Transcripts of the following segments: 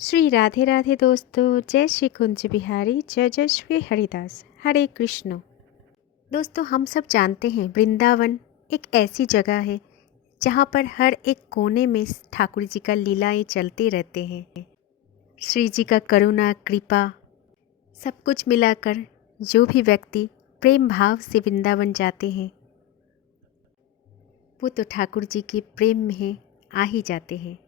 श्री राधे राधे दोस्तों। जय श्री कुंज बिहारी, जय जय श्री हरिदास, हरे कृष्ण। दोस्तों, हम सब जानते हैं वृंदावन एक ऐसी जगह है जहाँ पर हर एक कोने में ठाकुर जी का लीलाएं चलते रहते हैं। श्री जी का करुणा, कृपा, सब कुछ मिलाकर जो भी व्यक्ति प्रेम भाव से वृंदावन जाते हैं वो तो ठाकुर जी के प्रेम में आ ही जाते हैं।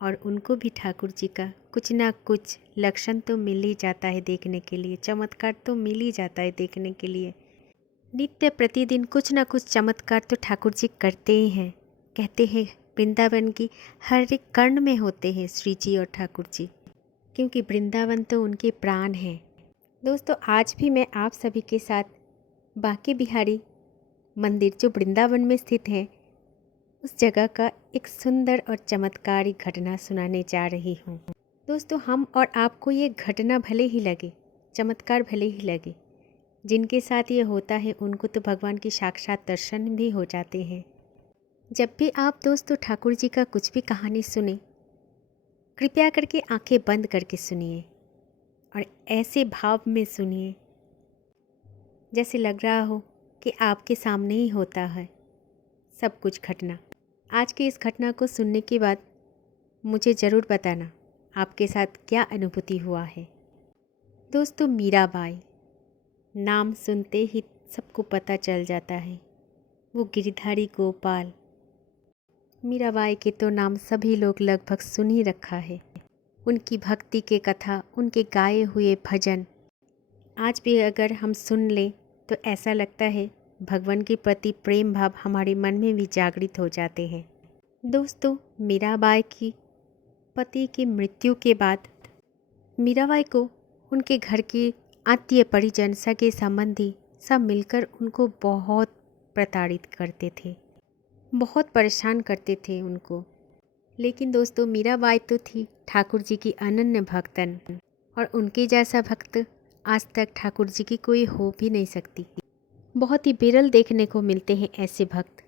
और उनको भी ठाकुर जी का कुछ ना कुछ लक्षण तो मिल ही जाता है देखने के लिए, चमत्कार तो मिल ही जाता है देखने के लिए। नित्य प्रतिदिन कुछ ना कुछ चमत्कार तो ठाकुर जी करते ही हैं। कहते हैं वृंदावन की हर एक कर्ण में होते हैं श्री जी और ठाकुर जी, क्योंकि वृंदावन तो उनके प्राण हैं। दोस्तों, आज भी मैं आप सभी के साथ बांके बिहारी मंदिर जो वृंदावन में स्थित है उस जगह का एक सुंदर और चमत्कारी घटना सुनाने जा रही हूँ। दोस्तों, हम और आपको ये घटना भले ही लगे, चमत्कार भले ही लगे, जिनके साथ ये होता है उनको तो भगवान की साक्षात दर्शन भी हो जाते हैं। जब भी आप दोस्तों ठाकुर जी का कुछ भी कहानी सुने, कृपया करके आंखें बंद करके सुनिए और ऐसे भाव में सुनिए जैसे लग रहा हो कि आपके सामने ही होता है सब कुछ घटना। आज की इस घटना को सुनने के बाद मुझे ज़रूर बताना आपके साथ क्या अनुभूति हुआ है। दोस्तों, मीराबाई नाम सुनते ही सबको पता चल जाता है, वो गिरधारी गोपाल। मीराबाई के तो नाम सभी लोग लगभग सुन ही रखा है। उनकी भक्ति के कथा, उनके गाए हुए भजन आज भी अगर हम सुन लें तो ऐसा लगता है भगवान के प्रति प्रेम भाव हमारे मन में भी जागृत हो जाते हैं। दोस्तों, मीराबाई की पति की मृत्यु के बाद मीराबाई को उनके घर के आत्मीय परिजन, सगे संबंधी सब मिलकर उनको बहुत प्रताड़ित करते थे, बहुत परेशान करते थे उनको। लेकिन दोस्तों, मीराबाई तो थी ठाकुर जी की अनन्य भक्तन, और उनके जैसा भक्त आज तक ठाकुर जी की कोई हो भी नहीं सकती। बहुत ही विरल देखने को मिलते हैं ऐसे भक्त।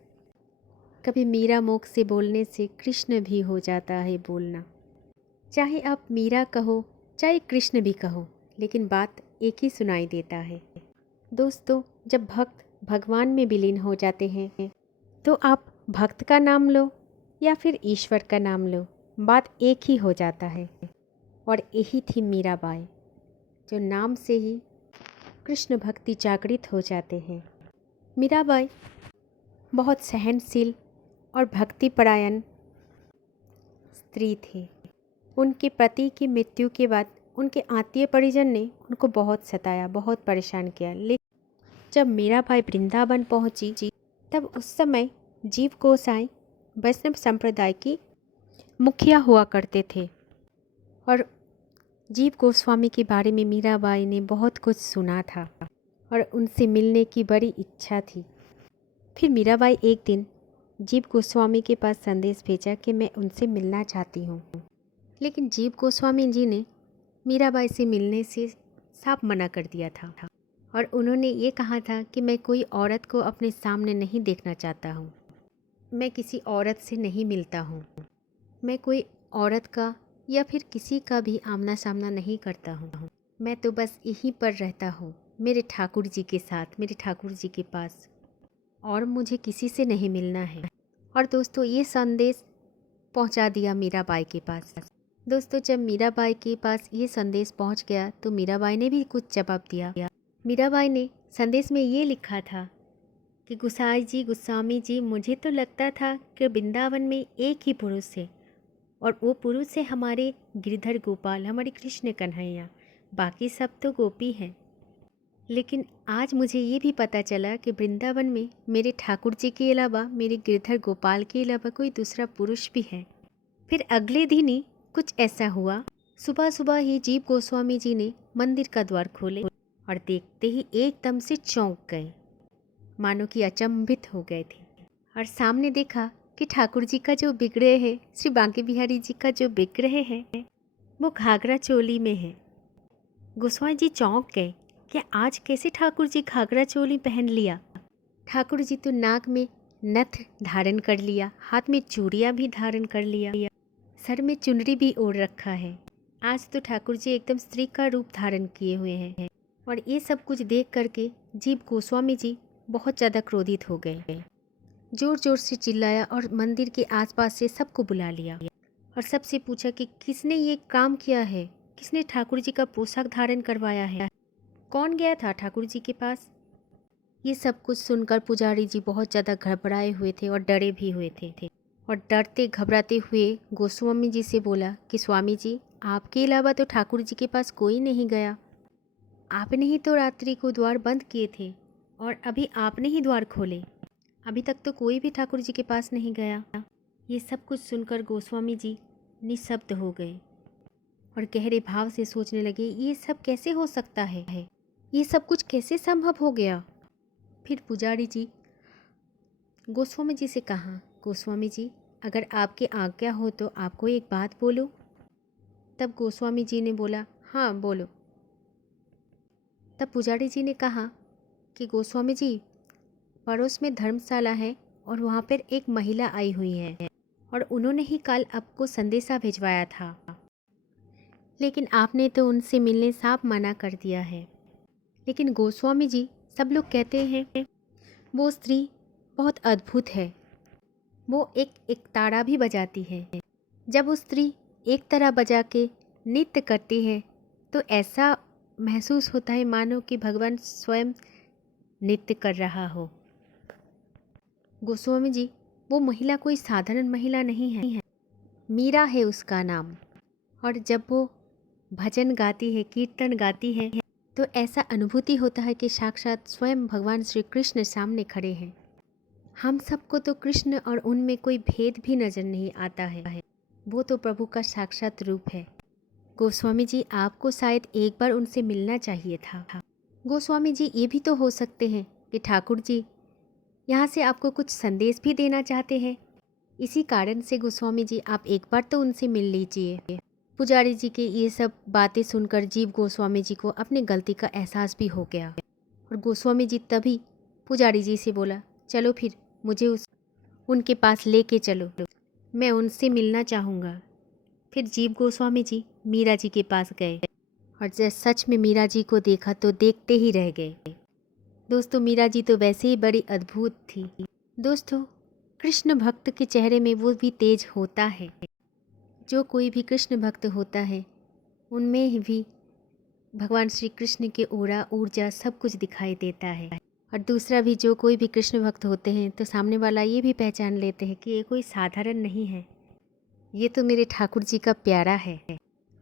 कभी मीरा मुख से बोलने से कृष्ण भी हो जाता है बोलना। चाहे आप मीरा कहो चाहे कृष्ण भी कहो, लेकिन बात एक ही सुनाई देता है। दोस्तों, जब भक्त भगवान में विलीन हो जाते हैं तो आप भक्त का नाम लो या फिर ईश्वर का नाम लो, बात एक ही हो जाता है। और यही थी मीराबाई, जो नाम से ही कृष्ण भक्ति जागृत हो जाते हैं। मीराबाई बहुत सहनशील और भक्तिपरायण स्त्री थी। उनके पति की मृत्यु के बाद उनके आत्मीय परिजन ने उनको बहुत सताया, बहुत परेशान किया। लेकिन जब मीराबाई वृंदावन पहुंची तब उस समय जीव गोसाई वैष्णव संप्रदाय की मुखिया हुआ करते थे, और जीव गोस्वामी के बारे में मीराबाई ने बहुत कुछ सुना था और उनसे मिलने की बड़ी इच्छा थी। फिर मीराबाई एक दिन जीव गोस्वामी के पास संदेश भेजा कि मैं उनसे मिलना चाहती हूँ। लेकिन जीव गोस्वामी जी ने मीराबाई से मिलने से साफ मना कर दिया था, और उन्होंने ये कहा था कि मैं कोई औरत को अपने सामने नहीं देखना चाहता हूँ, मैं किसी औरत से नहीं मिलता हूँ, मैं कोई औरत का या फिर किसी का भी आमना सामना नहीं करता हूँ, मैं तो बस यहीं पर रहता हूँ मेरे ठाकुर जी के साथ, मेरे ठाकुर जी के पास, और मुझे किसी से नहीं मिलना है। और दोस्तों, ये संदेश पहुंचा दिया मीराबाई के पास। दोस्तों, जब मीराबाई के पास ये संदेश पहुंच गया तो मीराबाई ने भी कुछ जवाब दिया। मीराबाई ने संदेश में ये लिखा था कि गोसाई जी, गोस्वामी जी, मुझे तो लगता था कि वृंदावन में एक ही पुरुष है, और वो पुरुष है हमारे गिरधर गोपाल, हमारे कृष्ण कन्हैया, बाकी सब तो गोपी हैं। लेकिन आज मुझे ये भी पता चला कि वृंदावन में मेरे ठाकुर जी के अलावा, मेरे गिरधर गोपाल के अलावा कोई दूसरा पुरुष भी है। फिर अगले दिन ही कुछ ऐसा हुआ। सुबह सुबह ही जीव गोस्वामी जी ने मंदिर का द्वार खोले और देखते ही एकदम से चौंक गए, मानो कि अचंभित हो गए थे। और सामने देखा कि ठाकुर जी का जो विग्रह है, श्री बांके बिहारी जी का जो विग्रह है, वो घाघरा चोली में है। गोस्वामी जी चौंक गए कि आज कैसे ठाकुर जी घाघरा चोली पहन लिया। ठाकुर जी तो नाक में नथ धारण कर लिया, हाथ में चूड़ियाँ भी धारण कर लिया, सर में चुनरी भी ओढ़ रखा है। आज तो ठाकुर जी एकदम स्त्री का रूप धारण किए हुए हैं। और ये सब कुछ देख करके जीव गोस्वामी जी बहुत ज़्यादा क्रोधित हो गए। जोर जोर से चिल्लाया और मंदिर के आसपास से सबको बुला लिया और सबसे पूछा कि किसने ये काम किया है, किसने ठाकुर जी का पोशाक धारण करवाया है, कौन गया था ठाकुर जी के पास। ये सब कुछ सुनकर पुजारी जी बहुत ज़्यादा घबराए हुए थे और डरे भी हुए थे। और डरते घबराते हुए गोस्वामी जी से बोला कि स्वामी जी, आपके अलावा तो ठाकुर जी के पास कोई नहीं गया। आपने ही तो रात्रि को द्वार बंद किए थे और अभी आपने ही द्वार खोले। अभी तक तो कोई भी ठाकुर जी के पास नहीं गया। ये सब कुछ सुनकर गोस्वामी जी निशब्द हो गए और गहरे भाव से सोचने लगे, ये सब कैसे हो सकता है, ये सब कुछ कैसे संभव हो गया। फिर पुजारी जी गोस्वामी जी से कहा, गोस्वामी जी, अगर आपकी आज्ञा हो तो आपको एक बात बोलूं। तब गोस्वामी जी ने बोला, हाँ बोलो। तब पुजारी जी ने कहा कि गोस्वामी जी, पड़ोस में धर्मशाला है और वहाँ पर एक महिला आई हुई है और उन्होंने ही कल आपको संदेशा भिजवाया था, लेकिन आपने तो उनसे मिलने साफ मना कर दिया है। लेकिन गोस्वामी जी, सब लोग कहते हैं वो स्त्री बहुत अद्भुत है, वो एक तारा भी बजाती है। जब वो स्त्री एक तारा बजा के नृत्य करती है तो ऐसा महसूस होता है मानो कि भगवान स्वयं नृत्य कर रहा हो। गोस्वामी जी, वो महिला कोई साधारण महिला नहीं है, मीरा है उसका नाम। और जब वो भजन गाती है, कीर्तन गाती है, तो ऐसा अनुभूति होता है कि साक्षात स्वयं भगवान श्री कृष्ण सामने खड़े हैं। हम सबको तो कृष्ण और उनमें कोई भेद भी नजर नहीं आता है, वो तो प्रभु का साक्षात रूप है। गोस्वामी जी, आपको शायद एक बार उनसे मिलना चाहिए था। गोस्वामी जी, ये भी तो हो सकते हैं कि ठाकुर जी यहाँ से आपको कुछ संदेश भी देना चाहते हैं। इसी कारण से गोस्वामी जी, आप एक बार तो उनसे मिल लीजिए। पुजारी जी के ये सब बातें सुनकर जीव गोस्वामी जी को अपनी गलती का एहसास भी हो गया और गोस्वामी जी तभी पुजारी जी से बोला, चलो फिर मुझे उनके पास लेके चलो, मैं उनसे मिलना चाहूँगा। फिर जीव गोस्वामी जी मीरा जी के पास गए और जब सच में मीरा जी को देखा तो देखते ही रह गए। दोस्तों, मीरा जी तो वैसे ही बड़ी अद्भुत थी। दोस्तों, कृष्ण भक्त के चेहरे में वो भी तेज होता है। जो कोई भी कृष्ण भक्त होता है उनमें भी भगवान श्री कृष्ण के ओरा ऊर्जा सब कुछ दिखाई देता है। और दूसरा भी, जो कोई भी कृष्ण भक्त होते हैं तो सामने वाला ये भी पहचान लेते हैं कि ये कोई साधारण नहीं है, ये तो मेरे ठाकुर जी का प्यारा है।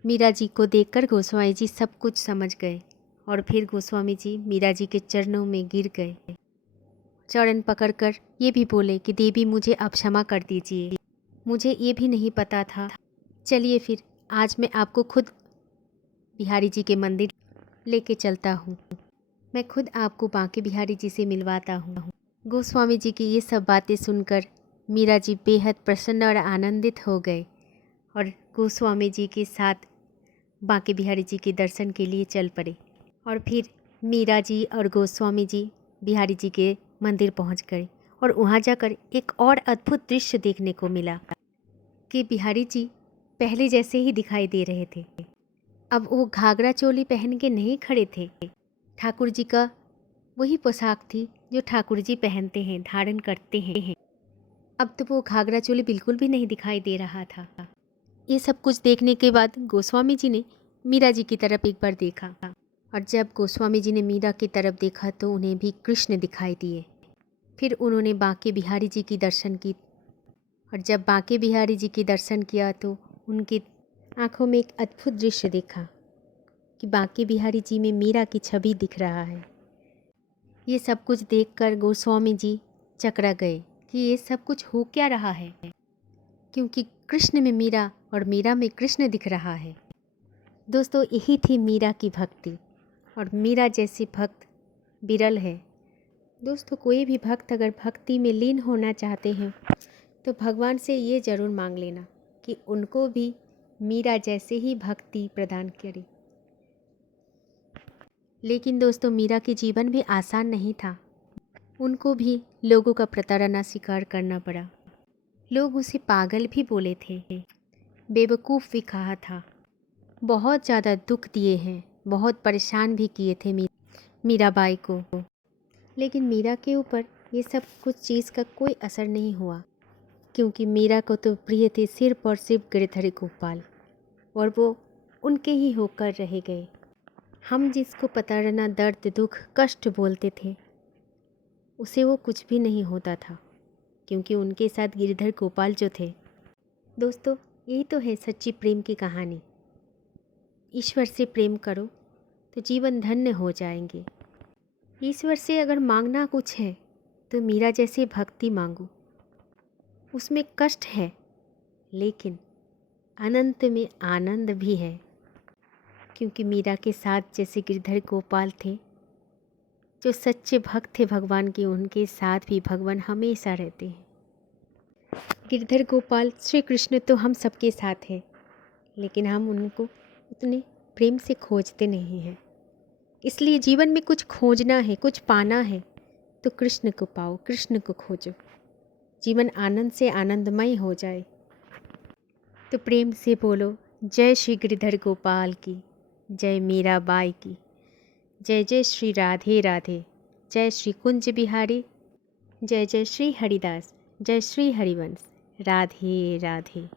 मीरा जी को देखकर गोस्वामी जी सब कुछ समझ गए और फिर गोस्वामी जी मीरा जी के चरणों में गिर गए। चरण पकड़कर ये भी बोले कि देवी, मुझे आप क्षमा कर दीजिए, मुझे ये भी नहीं पता था। चलिए फिर आज मैं आपको खुद बिहारी जी के मंदिर लेके चलता हूँ, मैं खुद आपको बांके बिहारी जी से मिलवाता हूँ। गोस्वामी जी की ये सब बातें सुनकर मीरा जी बेहद प्रसन्न और आनंदित हो गए और गोस्वामी जी के साथ बांके बिहारी जी के दर्शन के लिए चल पड़े। और फिर मीरा जी और गोस्वामी जी बिहारी जी के मंदिर पहुंच गए और वहां जाकर एक और अद्भुत दृश्य देखने को मिला कि बिहारी जी पहले जैसे ही दिखाई दे रहे थे। अब वो घाघरा चोली पहन के नहीं खड़े थे, ठाकुर जी का वही पोशाक थी जो ठाकुर जी पहनते हैं, धारण करते हैं। अब तो वो घाघरा चोली बिल्कुल भी नहीं दिखाई दे रहा था। ये सब कुछ देखने के बाद गोस्वामी जी ने मीरा जी की तरफ एक बार देखा और जब गोस्वामी जी ने मीरा की तरफ देखा तो उन्हें भी कृष्ण दिखाई दिए। फिर उन्होंने बांके बिहारी जी की दर्शन की और जब बांके बिहारी जी की दर्शन किया तो उनकी आंखों में एक अद्भुत दृश्य देखा कि बांके बिहारी जी में मीरा की छवि दिख रहा है। ये सब कुछ देखकर गोस्वामी जी चकरा गए कि ये सब कुछ हो क्या रहा है, क्योंकि कृष्ण में मीरा और मीरा में कृष्ण दिख रहा है। दोस्तों, यही थी मीरा की भक्ति और मीरा जैसी भक्त विरल है। दोस्तों, कोई भी भक्त अगर भक्ति में लीन होना चाहते हैं तो भगवान से ये ज़रूर मांग लेना कि उनको भी मीरा जैसे ही भक्ति प्रदान करे। लेकिन दोस्तों, मीरा के जीवन भी आसान नहीं था, उनको भी लोगों का प्रताड़ना स्वीकार करना पड़ा। लोग उसे पागल भी बोले थे, बेवकूफ़ भी कहा था। बहुत ज़्यादा दुख दिए हैं, बहुत परेशान भी किए थे मीराबाई को। लेकिन मीरा के ऊपर ये सब कुछ चीज़ का कोई असर नहीं हुआ, क्योंकि मीरा को तो प्रिय थे सिर्फ और सिर्फ गिरधर गोपाल, और वो उनके ही होकर रह गए। हम जिसको प्रताड़ना, दर्द, दुख, कष्ट बोलते थे, उसे वो कुछ भी नहीं होता था, क्योंकि उनके साथ गिरधर गोपाल जो थे। दोस्तों, यही तो है सच्ची प्रेम की कहानी। ईश्वर से प्रेम करो तो जीवन धन्य हो जाएंगे। ईश्वर से अगर मांगना कुछ है तो मीरा जैसी भक्ति मांगो। उसमें कष्ट है, लेकिन अनंत में आनंद भी है, क्योंकि मीरा के साथ जैसे गिरधर गोपाल थे, जो सच्चे भक्त थे भगवान के, उनके साथ भी भगवान हमेशा रहते हैं। गिरधर गोपाल श्री कृष्ण तो हम सबके साथ हैं, लेकिन हम उनको उतने प्रेम से खोजते नहीं हैं। इसलिए जीवन में कुछ खोजना है, कुछ पाना है, तो कृष्ण को पाओ, कृष्ण को खोजो। जीवन आनंद से आनंदमय हो जाए। तो प्रेम से बोलो, जय श्री गिरधर गोपाल की, जय मीराबाई की, जय जय श्री राधे राधे, जय श्री कुंज बिहारी, जय जय श्री हरिदास, जय श्री हरिवंश, राधे राधे।